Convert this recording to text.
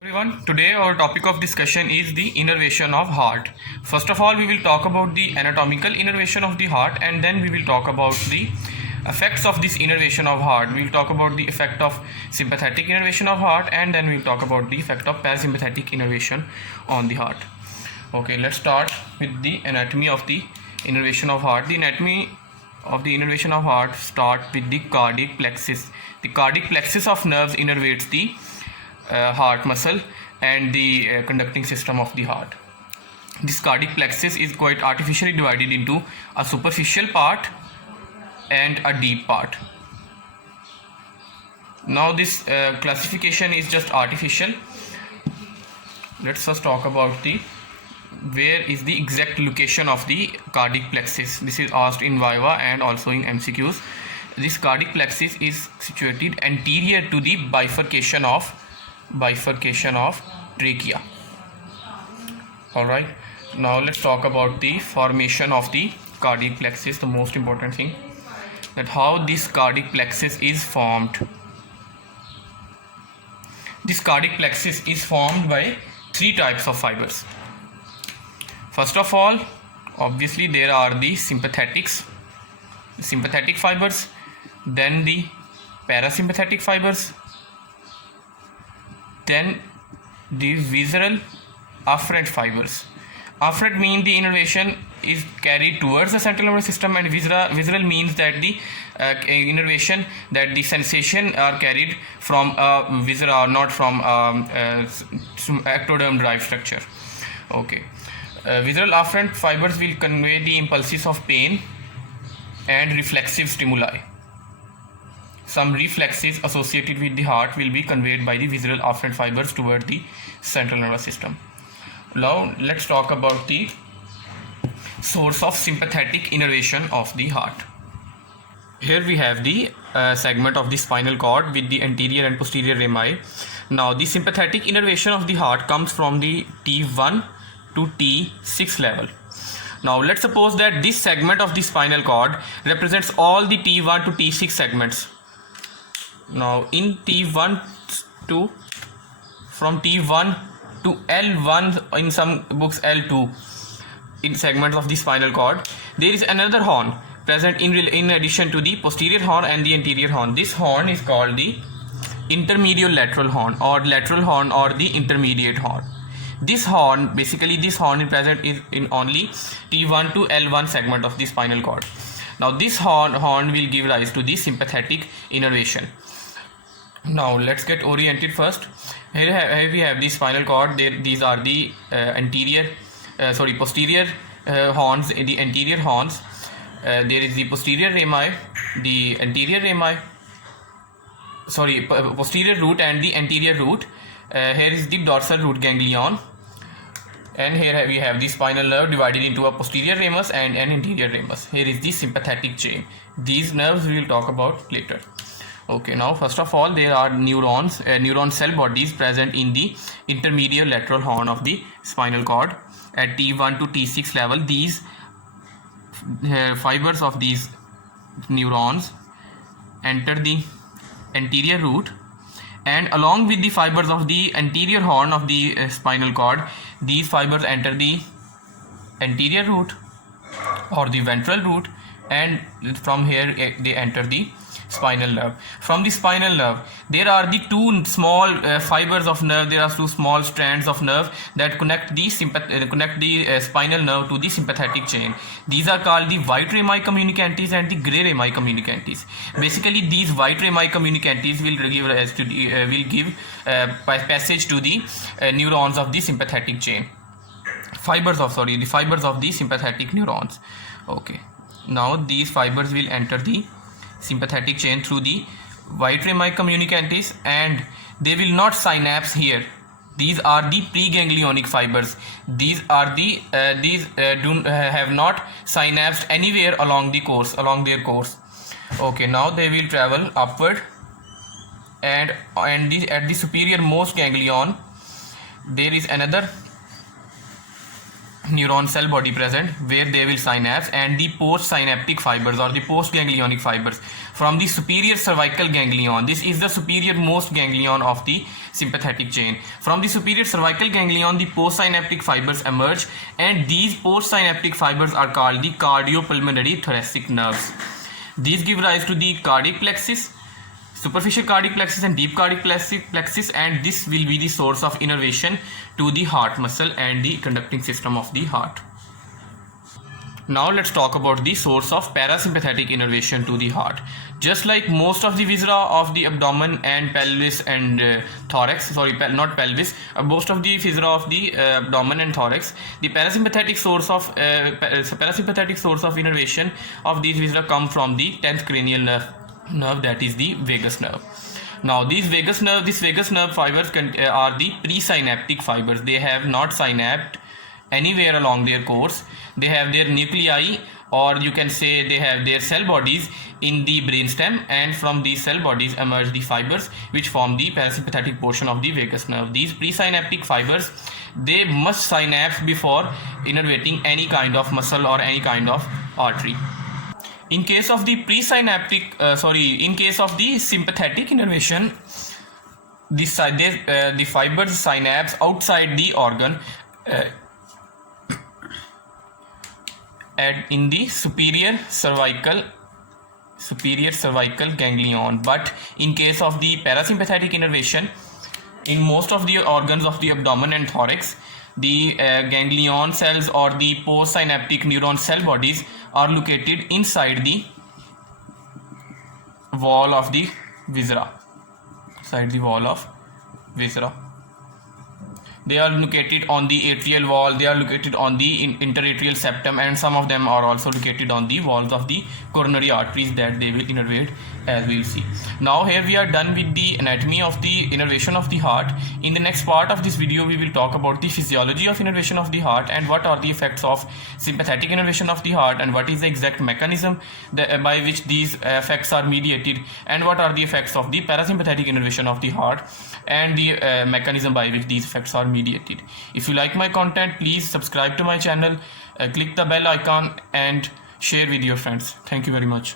Everyone, today our topic of discussion is the innervation of heart. First of all, we will talk about the anatomical innervation of the heart, and then we will talk about the effects of this innervation of heart. We will talk about the effect of sympathetic innervation of heart, and then we will talk about the effect of parasympathetic innervation on the heart. Okay, let's start with the anatomy of the innervation of heart. The anatomy of the innervation of heart start with the cardiac plexus. The cardiac plexus of nerves innervates the heart muscle and the conducting system of the heart. This cardiac plexus is quite artificially divided into a superficial part and a deep part. Now this classification is just artificial. Let's first talk about the where is the exact location of the cardiac plexus. This is asked in Viva and also in MCQs. This cardiac plexus is situated anterior to the bifurcation of trachea. Alright, now let's talk about the formation of the cardiac plexus, the most important thing, that how this cardiac plexus is formed. This cardiac plexus is formed by three types of fibers. First of all, obviously there are the sympathetic fibers, then the parasympathetic fibers, then the visceral afferent fibers. Afferent means the innervation is carried towards the central nervous system, and visceral means that the innervation, that the sensation are carried from viscera, not from ectoderm derived structure. Okay, visceral afferent fibers will convey the impulses of pain and reflexive stimuli. Some reflexes associated with the heart will be conveyed by the visceral afferent fibers toward the central nervous system. Now let's talk about the source of sympathetic innervation of the heart. Here we have the segment of the spinal cord with the anterior and posterior rami. Now the sympathetic innervation of the heart comes from the T1 to T6 level. Now let's suppose that this segment of the spinal cord represents all the T1 to T6 segments. Now in T1 to from T1 to L1, in some books L2, in segments of the spinal cord, there is another horn present in addition to the posterior horn and the anterior horn. This horn is called the intermediolateral horn or lateral horn or the intermediate horn. This horn is present in only T1 to L1 segment of the spinal cord. Now this horn will give rise to the sympathetic innervation. Now let's get oriented first. Here we have the spinal cord. These are the posterior horns, the anterior horns. There is the posterior rami, the anterior rami, posterior root and the anterior root. Here is the dorsal root ganglion, and here we have the spinal nerve divided into a posterior ramus and an anterior ramus. Here is the sympathetic chain. These nerves we will talk about later. Okay, now first of all there are neurons, neuron cell bodies present in the intermediolateral horn of the spinal cord at T1 to T6 level. These fibers of these neurons enter the anterior root, and along with the fibers of the anterior horn of the spinal cord, these fibers enter the anterior root or the ventral root, and from here they enter the spinal nerve. From the spinal nerve there are the two small fibers of nerve. There are two small strands of nerve that connect the spinal nerve to the sympathetic chain. These are called the white rami communicantes and the gray rami communicantes. Basically these white rami communicantes will give passage to the neurons of the sympathetic chain. The fibers of the sympathetic neurons. Okay, now these fibers will enter the sympathetic chain through the white rami communicantes, and they will not synapse here. These are the preganglionic fibers. These are the have not synapsed anywhere along their course. Okay, now they will travel upward, and at the superior most ganglion there is another neuron cell body present where they will synapse, and the postsynaptic fibers or the postganglionic fibers from the superior cervical ganglion. This is the superior most ganglion of the sympathetic chain. From the superior cervical ganglion, the postsynaptic fibers emerge, and these postsynaptic fibers are called the cardiopulmonary thoracic nerves. These give rise to the cardiac plexus, superficial cardiac plexus and deep cardiac plexus, and this will be the source of innervation to the heart muscle and the conducting system of the heart. Now let's talk about the source of parasympathetic innervation to the heart. Just like most of the viscera of the abdomen and pelvis and thorax, not pelvis, most of the viscera of the abdomen and thorax, the parasympathetic source of innervation of these viscera come from the 10th cranial nerve, that is the vagus nerve. Now these vagus nerve fibers are the presynaptic fibers. They have not synapsed anywhere along their course. They have their nuclei, or you can say they have their cell bodies in the brainstem, and from these cell bodies emerge the fibers which form the parasympathetic portion of the vagus nerve. These presynaptic fibers, they must synapse before innervating any kind of muscle or any kind of artery. In case of the sympathetic innervation, the fibers synapse outside the organ in the superior cervical ganglion. But in case of the parasympathetic innervation, in most of the organs of the abdomen and thorax, the ganglion cells or the postsynaptic neuron cell bodies are located inside the wall of the viscera. They are located on the atrial wall, they are located on the interatrial septum, and some of them are also located on the walls of the coronary arteries that they will innervate, as we will see. Now here we are done with the anatomy of the innervation of the heart. In the next part of this video, we will talk about the physiology of innervation of the heart, and what are the effects of sympathetic innervation of the heart, and what is the exact mechanism by which these effects are mediated, and what are the effects of the parasympathetic innervation of the heart, and the mechanism by which these effects are mediated. If you like my content, please subscribe to my channel, click the bell icon and share with your friends. Thank you very much.